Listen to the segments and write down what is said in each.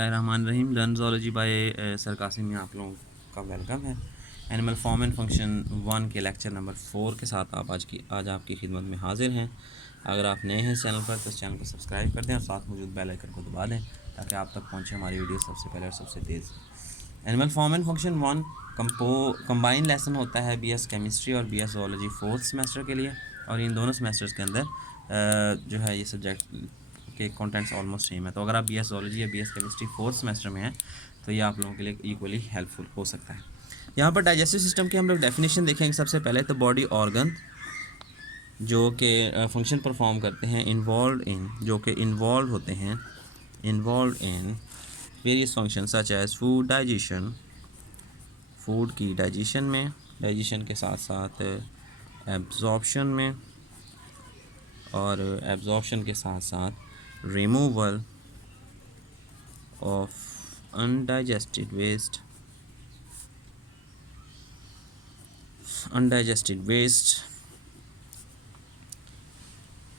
बिस्मिल्लाहिर्रहमानिर्रहीम। Learn zoology by sir Qasim में आप लोगों का वेलकम है। एनिमल फॉर्म एंड फंक्शन 1 के लेक्चर नंबर 4 के साथ आज आपकी खिदमत में हाजिर हैं। अगर आप नए हैं इस चैनल पर तो इस चैनल को सब्सक्राइब कर दें और साथ मौजूद बेल आइकन को दबा दें ताकि आप तक पहुँचे हमारी वीडियो सबसे पहले और सबसे तेज़। Animal form and function 1 combine lesson होता है BS केमिस्ट्री और BS ज़ूलॉजी 4th सेमेस्टर के लिए, और इन दोनों सेमेस्टर्स के अंदर जो है ये सब्जेक्ट के कंटेंट्स ऑलमोस्ट सेम है। तो अगर आप BS ज़ूलॉजी या BS केमिस्ट्री 4th सेमेस्टर में हैं तो ये आप लोगों के लिए इक्वली हेल्पफुल हो सकता है। यहाँ पर डाइजेस्टिव सिस्टम की हम लोग डेफिनेशन देखेंगे। सबसे पहले तो बॉडी ऑर्गन जो कि फंक्शन परफॉर्म करते हैं इन्वॉल्व होते हैं various function such as food digestion, food की डाइजेशन में, डाइजेशन के साथ साथ एब्जॉर्प्शन में, और एब्जॉर्प्शन के साथ साथ removal of undigested waste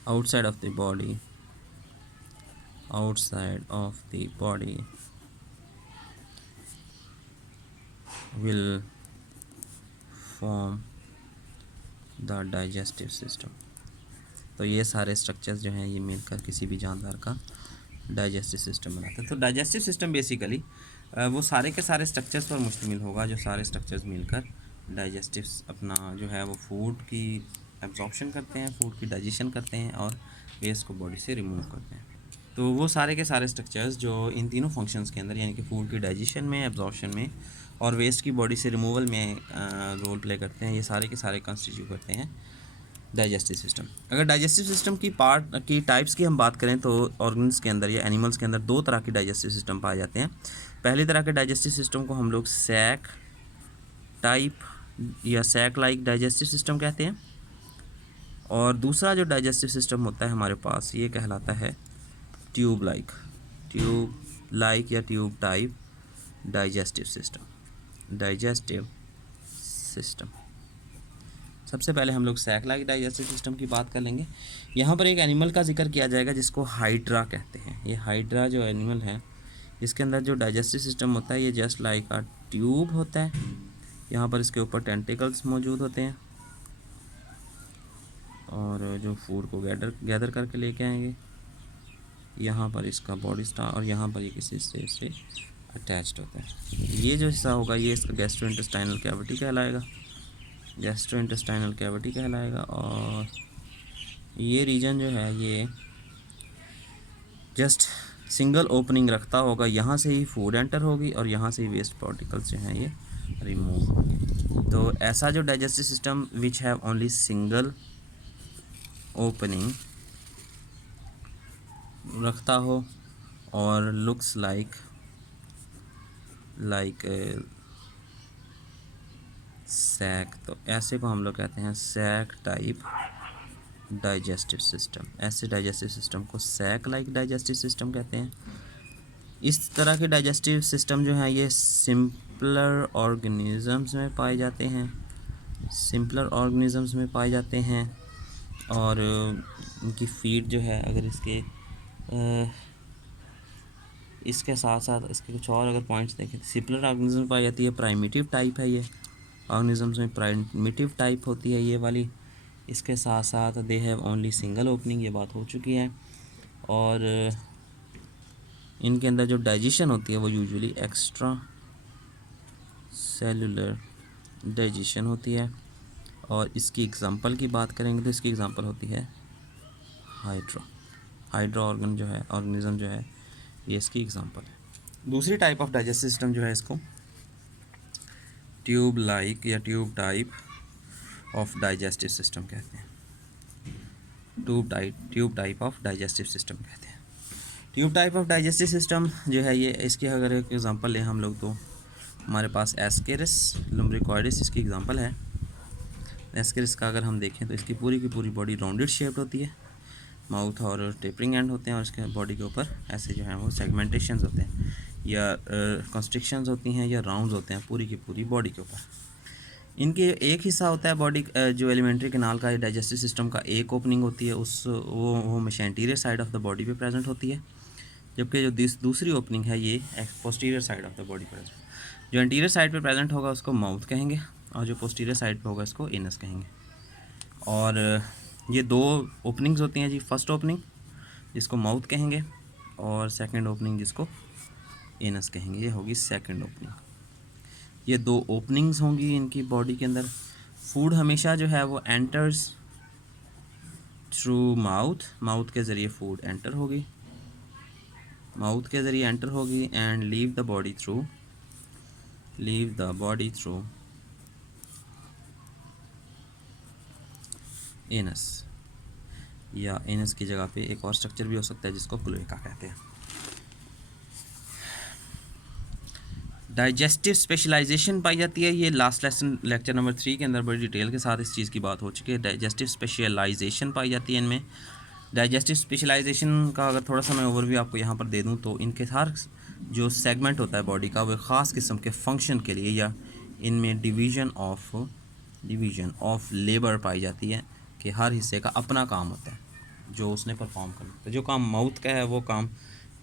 outside of the body will form the digestive system। तो ये सारे स्ट्रक्चर्स जो हैं ये मिलकर किसी भी जानवर का डाइजेस्टिव सिस्टम बनाते हैं। तो डाइजेस्टिव सिस्टम बेसिकली वो सारे के सारे स्ट्रक्चर्स पर मुश्तमिल होगा, जो सारे स्ट्रक्चर्स मिलकर डाइजेस्टिव अपना जो है वो फूड की एब्जॉर्प्शन करते हैं, फूड की डाइजेशन करते हैं और वेस्ट को बॉडी से रिमूव करते हैं। तो वो सारे के सारे स्ट्रक्चर्स जो इन तीनों फंक्शंस के अंदर यानी कि फूड की डाइजेशन में, एब्जॉर्प्शन में और वेस्ट की बॉडी से रिमूवल में रोल प्ले करते हैं, ये सारे के सारे कंस्टिट्यूट करते हैं डाइजेस्टिव सिस्टम। अगर डाइजेस्टिव सिस्टम की टाइप्स की हम बात करें तो ऑर्गन्स के अंदर या एनिमल्स के अंदर दो तरह के डाइजेस्टिव सिस्टम पाए जाते हैं। पहली तरह के डाइजेस्टिव सिस्टम को हम लोग सैक टाइप या सैक लाइक डाइजेस्टिव सिस्टम कहते हैं, और दूसरा जो डाइजेस्टिव सिस्टम होता है हमारे पास ये कहलाता है ट्यूब लाइक या ट्यूब टाइप डाइजेस्टिव सिस्टम। सबसे पहले हम लोग सैक लाइक डाइजेस्टिव सिस्टम की बात कर लेंगे। यहाँ पर एक एनिमल का जिक्र किया जाएगा जिसको हाइड्रा कहते हैं। ये हाइड्रा जो एनिमल है इसके अंदर जो डाइजेस्टिव सिस्टम होता है ये जस्ट लाइक अ ट्यूब होता है। यहाँ पर इसके ऊपर टेंटिकल्स मौजूद होते हैं और जो फूड को गैदर करके लेके आएंगे। यहाँ पर इसका बॉडी स्टार और यहाँ पर ये किसी से अटैच्ड होता है। ये जो हिस्सा होगा ये इसका गैस्ट्रोइंटेस्टाइनल कैविटी कहलाएगा और ये रीजन जो है ये जस्ट सिंगल ओपनिंग रखता होगा। यहाँ से ही फूड एंटर होगी और यहाँ से ही वेस्ट पार्टिकल्स जो हैं ये रिमूव होंगे। तो ऐसा जो digestive system which have only single opening रखता हो और लुक्स लाइक सैक, तो ऐसे को हम लोग कहते हैं सैक टाइप डाइजेस्टिव सिस्टम। ऐसे डाइजेस्टिव सिस्टम को सैक लाइक डाइजेस्टिव सिस्टम कहते हैं। इस तरह के डाइजेस्टिव सिस्टम जो हैं ये सिंपलर ऑर्गेनिजम्स में पाए जाते हैं और इनकी फीड जो है अगर इसके साथ साथ इसके कुछ और अगर पॉइंट्स देखें तो सिंपलर ऑर्गेनिज्म में पाई जाती है। प्राइमिटिव टाइप है ये ऑर्गेनिजम्स में, प्राइमिटिव टाइप होती है ये वाली। इसके साथ साथ they have only single opening, ये बात हो चुकी है। और इनके अंदर जो डाइजेशन होती है वो यूजुअली एक्स्ट्रा सेलुलर डाइजेशन होती है। और इसकी एग्जांपल की बात करेंगे तो इसकी एग्जांपल होती है हाइड्रा ऑर्गेनिज्म जो है ये इसकी एग्जांपल है। दूसरी टाइप ऑफ डाइजेस्टिव सिस्टम जो है इसको ट्यूब लाइक या tube type of digestive system कहते हैं। Tube type of digestive system कहते हैं। Tube type of digestive system जो है ये इसकी अगर एक एग्जांपल लें हम लोग तो हमारे पास एस्केरिस लुम्ब्रिकॉइडिस इसकी एग्जांपल है। एस्केरिस का अगर हम देखें तो इसकी पूरी की पूरी बॉडी राउंडेड शेप्ड होती है, माउथ और टेपरिंग एंड होते हैं और इसके बॉडी के ऊपर ऐसे जो हैं वो सेगमेंटेशंस होते हैं या कंस्ट्रिक्शंस होती हैं या राउंड्स होते हैं पूरी की पूरी बॉडी के ऊपर। इनके एक हिस्सा होता है बॉडी जो एलिमेंट्री कैनाल का डाइजेस्टिव सिस्टम का एक ओपनिंग होती है, वो हमेशा anterior side of the body पे प्रेजेंट होती है। जबकि जो दूसरी ओपनिंग है ये posterior side of the body पर, जो एंटीरियर साइड पे प्रेजेंट होगा उसको माउथ कहेंगे और जो पोस्टीरियर साइड पे होगा इसको एनस कहेंगे। और ये दो ओपनिंग्स होती हैं जी, फर्स्ट ओपनिंग जिसको माउथ कहेंगे और सेकंड ओपनिंग जिसको एनस कहेंगे, ये होगी सेकंड ओपनिंग। ये दो ओपनिंग्स होंगी इनकी बॉडी के अंदर। फूड हमेशा जो है वो एंटर्स थ्रू माउथ, माउथ के ज़रिए फूड एंटर होगी, माउथ के ज़रिए एंटर होगी and leave the body through anus, या एनस की जगह पे एक और स्ट्रक्चर भी हो सकता है जिसको क्लोएका कहते हैं। डाइजेस्टिव स्पेशलाइजेशन पाई जाती है, ये लास्ट लेक्चर नंबर 3 के अंदर बड़ी डिटेल के साथ इस चीज़ की बात हो चुकी है। डाइजेस्टिव स्पेशलाइजेशन पाई जाती है इनमें। डाइजेस्टिव स्पेशलाइजेशन का अगर थोड़ा सा मैं ओवरव्यू आपको यहाँ पर दे दूँ तो इनके हर जो सेगमेंट होता है बॉडी का वो ख़ास किस्म के फंक्शन के लिए, या इनमें डिवीज़न ऑफ लेबर पाई जाती है कि हर हिस्से का अपना काम होता है जो उसने परफॉर्म करना। तो जो काम माउथ का है वो काम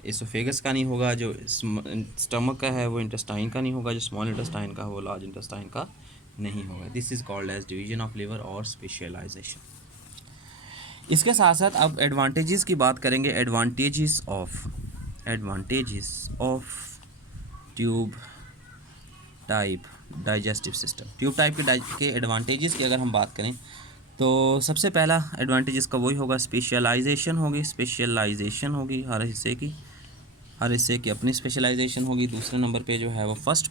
एसोफेगस का नहीं होगा, जो स्टमक का है वो इंटेस्टाइन का नहीं होगा, जो स्मॉल इंटेस्टाइन का है वो लार्ज इंटेस्टाइन का नहीं होगा। This is called as division of लिवर और स्पेशलाइजेशन। इसके साथ साथ अब एडवांटेजेस की बात करेंगे। Advantages of tube type digestive system. Tube type के एडवांटेजेस की अगर हम बात करें तो सबसे पहला एडवांटेज इसका वही होगा, स्पेशलाइजेशन होगी हर हिस्से की अपनी स्पेशलाइजेशन होगी। दूसरे नंबर पे जो है वो फर्स्ट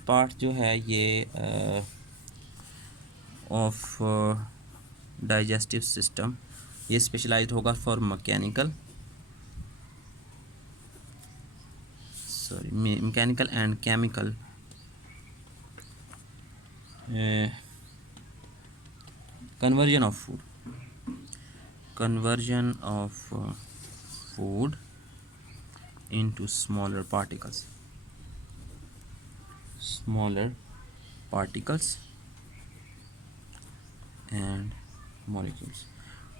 पार्ट जो है ये ऑफ डाइजेस्टिव सिस्टम, ये स्पेशलाइज्ड होगा for mechanical and chemical conversion of food into smaller particles and molecules।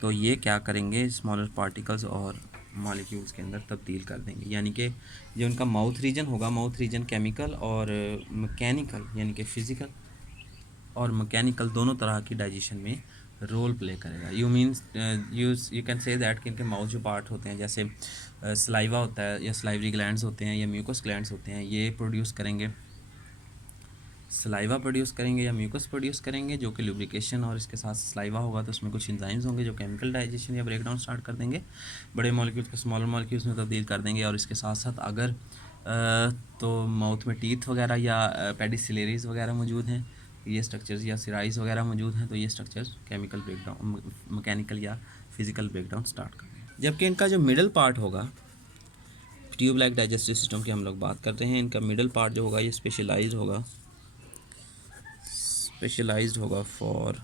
तो ये क्या करेंगे, स्मॉलर पार्टिकल्स और मॉलिक्यूल्स के अंदर तब्दील कर देंगे। यानी कि जो उनका माउथ रीजन होगा, माउथ रीजन केमिकल और मैकेनिकल यानी कि फिज़िकल और मैकेनिकल दोनों तरह की डाइजेशन में रोल प्ले करेगा। यू कैन से दैट कि इनके माउथ जो पार्ट होते हैं, जैसे सलाइवा होता है या सलाइवरी ग्लैंड्स होते हैं या म्यूकस ग्लैंड्स होते हैं, ये प्रोड्यूस करेंगे, सलाइवा प्रोड्यूस करेंगे या म्यूकस प्रोड्यूस करेंगे जो कि लुब्रिकेशन, और इसके साथ सलाइवा होगा तो उसमें कुछ एंजाइम्स होंगे जो केमिकल डाइजेशन या ब्रेकडाउन स्टार्ट कर देंगे, बड़े मॉलिक्यूल्स को स्मॉलर मॉलिक्यूल्स में तब्दील कर देंगे। और इसके साथ साथ अगर तो माउथ में टीथ वगैरह या पेडिसिलरीज वगैरह मौजूद हैं, ये स्ट्रक्चर्स या सिराइज वगैरह मौजूद हैं, तो ये स्ट्रक्चर्स केमिकल ब्रेकडाउन, मैकेनिकल या फिज़िकल ब्रेकडाउन स्टार्ट कर देंगे। जबकि इनका जो मिडल पार्ट होगा, ट्यूब लाइक डाइजेस्टिव सिस्टम की हम लोग बात करते हैं, इनका मिडल पार्ट जो होगा ये स्पेशलाइज्ड होगा फॉर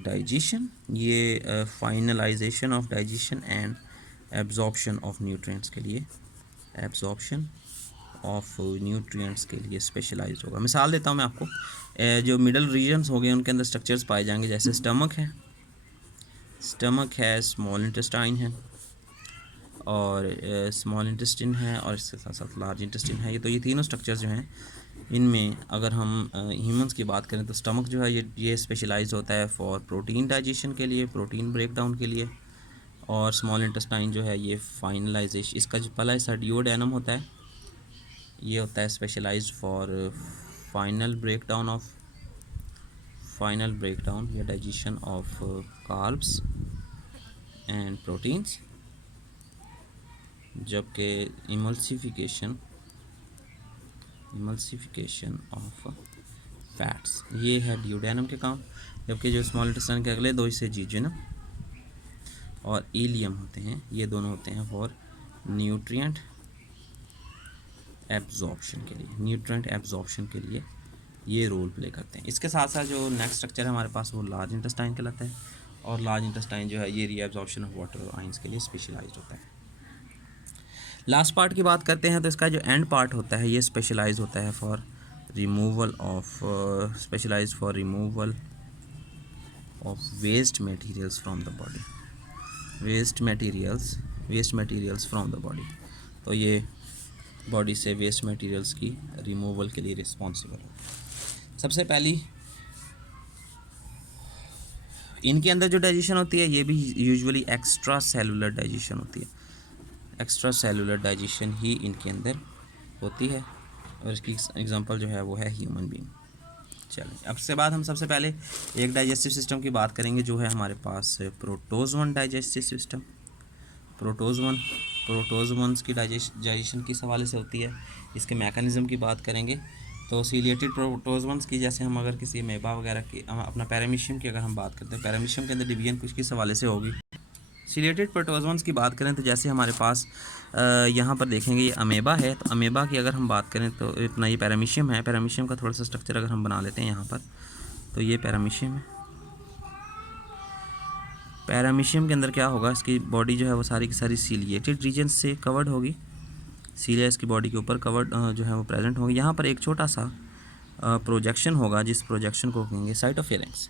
डाइजेशन, ये finalisation of digestion and absorption of nutrients के लिए स्पेशलाइज्ड होगा। मिसाल देता हूँ मैं आपको, जो मिडल रीजन्स हो गए उनके अंदर स्ट्रक्चर्स पाए जाएंगे, जैसे स्टमक है, स्मॉल इंटेस्टाइन है और स्मॉल इंटेस्टिन है और इसके साथ साथ लार्ज इंटेस्टिन है। तो ये तीनों स्ट्रक्चर्स जो हैं, इनमें अगर हम ह्यूमंस की बात करें तो स्टमक जो है ये स्पेशलाइज होता है फॉर प्रोटीन डाइजेशन के लिए, प्रोटीन ब्रेकडाउन के लिए, और स्मॉल इंटेस्टाइन जो है ये फाइनलाइजेशन, इसका जो पहला हिस्सा डिओडेनम होता है, ये होता है स्पेशलाइज्ड फॉर फाइनल ब्रेकडाउन या digestion of carbs and proteins, जबकि इमल्सिफिकेशन ऑफ फैट्स ये है डिओडेनम के काम। जबकि जो स्मॉल इंटेस्टाइन के अगले दो हिस्से जीजनम और इलियम होते हैं, ये दोनों होते हैं फॉर न्यूट्रिएंट एब्जॉर्प्शन के लिए ये रोल प्ले करते हैं। इसके साथ साथ जो नेक्स्ट स्ट्रक्चर है हमारे पास वो लार्ज इंटेस्टाइन कहलाता है, और लार्ज इंटेस्टाइन जो है ये रीएब्जॉर्प्शन ऑफ वाटर और आयंस के लिए स्पेशलाइज्ड होता है। लास्ट पार्ट की बात करते हैं तो इसका जो एंड पार्ट होता है ये स्पेशलाइज होता है for removal of waste materials from the body. Waste materials from the body. तो ये बॉडी से वेस्ट मटेरियल्स की रिमूवल के लिए रिस्पॉन्सिबल है। सबसे पहली इनके अंदर जो डाइजेशन होती है ये भी यूजुअली एक्स्ट्रा सेलुलर डाइजेशन होती है। एक्स्ट्रा सेलुलर डाइजेशन ही इनके अंदर होती है और इसकी एग्जांपल जो है वो है ह्यूमन बीइंग। चलिए अब से बाद हम सबसे पहले एक डाइजेस्टिव सिस्टम की बात करेंगे जो है हमारे पास प्रोटोजोवन डाइजेस्टिव सिस्टम। प्रोटोजोवंस की डाइजेशन किस हवाले से होती है, इसके मैकेनिज़्म की बात करेंगे। तो सीलिएटेड प्रोटोजोवंस की, जैसे हम अगर किसी अमेबा वगैरह की, हम अपना पैरामीशियम की अगर हम बात करते हैं, पैरामीशियम के अंदर डिवीजन कुछ किस हवाले से होगी। सीलिएटेड प्रोटोजोवंस की बात करें तो जैसे हमारे पास यहाँ पर देखेंगे ये अमेबा है, तो अमेबा की अगर हम बात करें तो अपना ये पैरामीशियम है। पैरामीशियम का थोड़ा सा स्ट्रक्चर अगर हम बना लेते हैं यहाँ पर, तो ये पैरामीशियम है। पैरामीशियम के अंदर क्या होगा, इसकी बॉडी जो है वो सारी की सारी सीलिएटेड रीजन से कवर्ड होगी। सीलिया इसकी बॉडी के ऊपर कवर्ड जो है वो प्रेजेंट होगी। यहाँ पर एक छोटा सा प्रोजेक्शन होगा जिस प्रोजेक्शन को कहेंगे साइटोफेरेंक्स।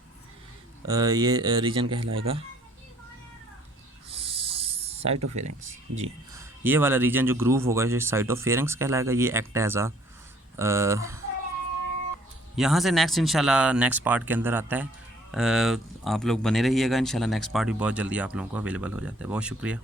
ये रीजन कहलाएगा साइटोफेरेंक्स जी। ये वाला रीजन जो ग्रूव होगा ये साइटोफेरेंक्स कहलाएगा। ये एक्ट एज आ यहाँ से नेक्स्ट इंशाल्लाह नेक्स्ट पार्ट के अंदर आता है। आप लोग बने रहिएगा, इंशाल्लाह नेक्स्ट पार्ट भी बहुत जल्दी आप लोगों को अवेलेबल हो जाता है। बहुत शुक्रिया।